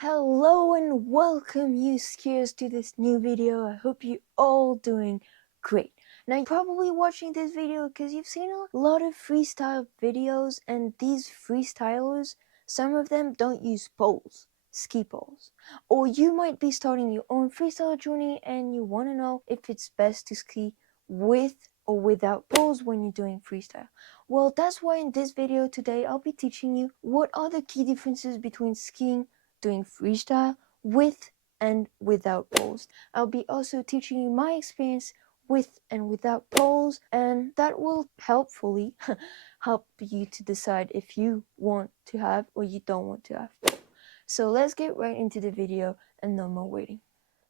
Hello and welcome you skiers to this new video. I hope you all doing great. Now you're probably watching this video because you've seen a lot of freestyle videos, and these freestylers, some of them don't use poles, ski poles. Or you might be starting your own freestyle journey and you want to know if it's best to ski with or without poles when you're doing freestyle. Well, that's why in this video today I'll be teaching you what are the key differences between skiing doing freestyle with and without poles. I'll be also teaching you my experience with and without poles, and that will helpfully help you to decide if you want to have or you don't want to have poles. So let's get right into the video and no more waiting.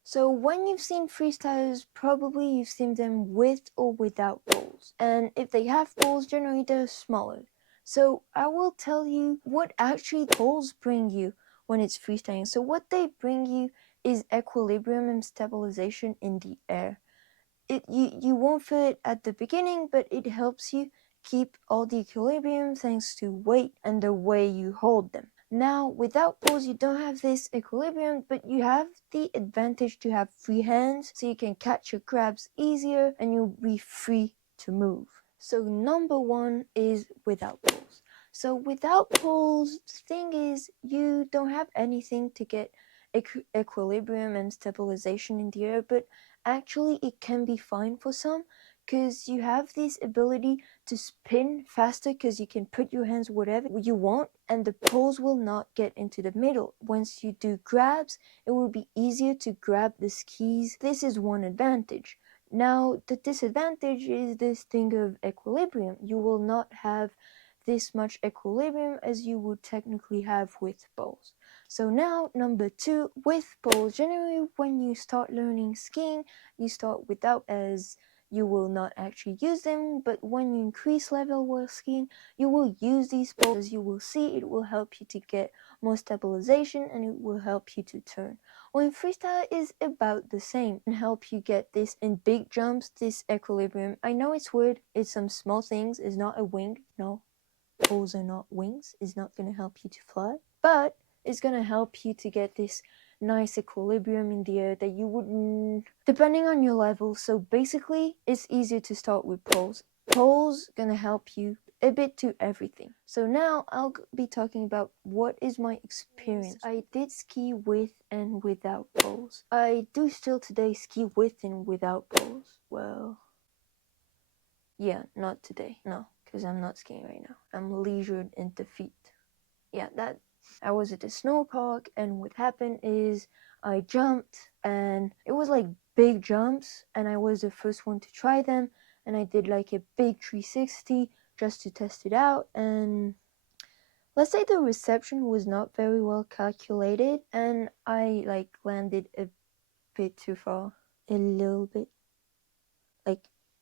So when you've seen freestylers, probably you've seen them with or without poles. And if they have poles, generally they're smaller. So I will tell you what actually poles bring you when it's freestyling. So what they bring you is equilibrium and stabilization in the air. You won't feel it at the beginning, but it helps you keep all the equilibrium thanks to weight and the way you hold them. Now, without poles, you don't have this equilibrium, but you have the advantage to have free hands, so you can catch your grabs easier and you'll be free to move. So number one is without poles. So without poles, the thing is you don't have anything to get equilibrium and stabilization in the air, but actually it can be fine for some because you have this ability to spin faster because you can put your hands whatever you want and the poles will not get into the middle. Once you do grabs, it will be easier to grab the skis. This is one advantage. Now the disadvantage is this thing of equilibrium. You will not have this much equilibrium as you would technically have with poles. So now number two, with poles, generally when you start learning skiing, you start without, as you will not actually use them, but when you increase level while skiing, you will use these poles. As you will see, it will help you to get more stabilization and it will help you to turn. Well, in freestyle is about the same and help you get this in big jumps, this equilibrium. I know it's weird, it's some small things, it's not a wing, no, poles are not wings, it's not going to help you to fly, but it's going to help you to get this nice equilibrium in the air that you wouldn't, depending on your level. So basically it's easier to start with poles. Poles going to help you a bit to everything. So now I'll be talking about what is my experience. I did ski with and without poles. I do still today ski with and without poles. Well, yeah, not today, no, because I'm not skiing right now. I'm leisured in the feet. Yeah, that I was at the snow park, and what happened is I jumped, and it was like big jumps, and I was the first one to try them, and I did like a big 360 just to test it out, and let's say the reception was not very well calculated, and I like landed a bit too far, a little bit, like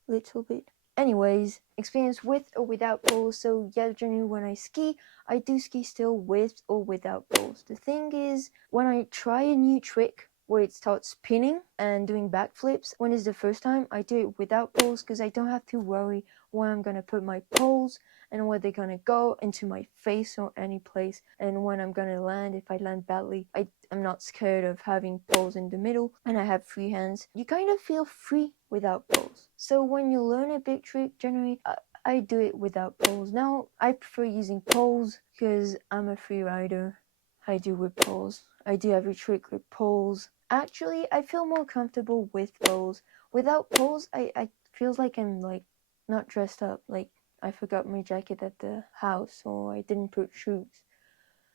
little bit. Anyways, experience with or without poles. So yeah, generally when I ski, I do ski still with or without poles. The thing is, when I try a new trick where it starts spinning and doing backflips, when it's the first time, I do it without poles because I don't have to worry where I'm gonna put my poles and where they're gonna go into my face or any place, and when I'm gonna land. If I land badly, I'm not scared of having poles in the middle, and I have free hands. You kind of feel free without poles. So when you learn a big trick, generally I do it without poles. Now I prefer using poles because I'm a free rider. I do with poles. I do every trick with poles. Actually, I feel more comfortable with poles. Without poles, I feels like I'm like not dressed up. Like I forgot my jacket at the house, or I didn't put shoes.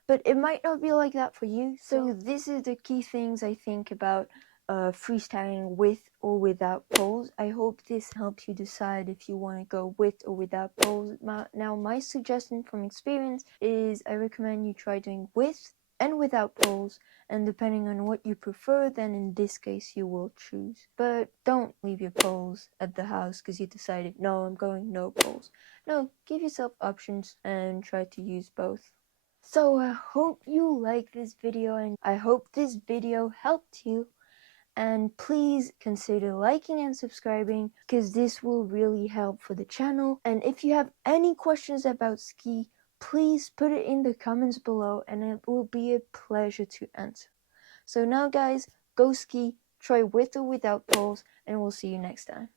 But it might not be like that for you. So this is the key things I think about freestyling with or without poles. I hope this helps you decide if you want to go with or without poles. Now my suggestion from experience is I recommend you try doing with and without poles, and depending on what you prefer, then in this case you will choose. But don't leave your poles at the house because you decided, no, I'm going no poles. No, give yourself options and try to use both. So I hope you like this video, and I hope this video helped you, and please consider liking and subscribing because this will really help for the channel. And if you have any questions about ski please put it in the comments below and it will be a pleasure to answer. So now guys, go ski, try with or without poles, and we'll see you next time.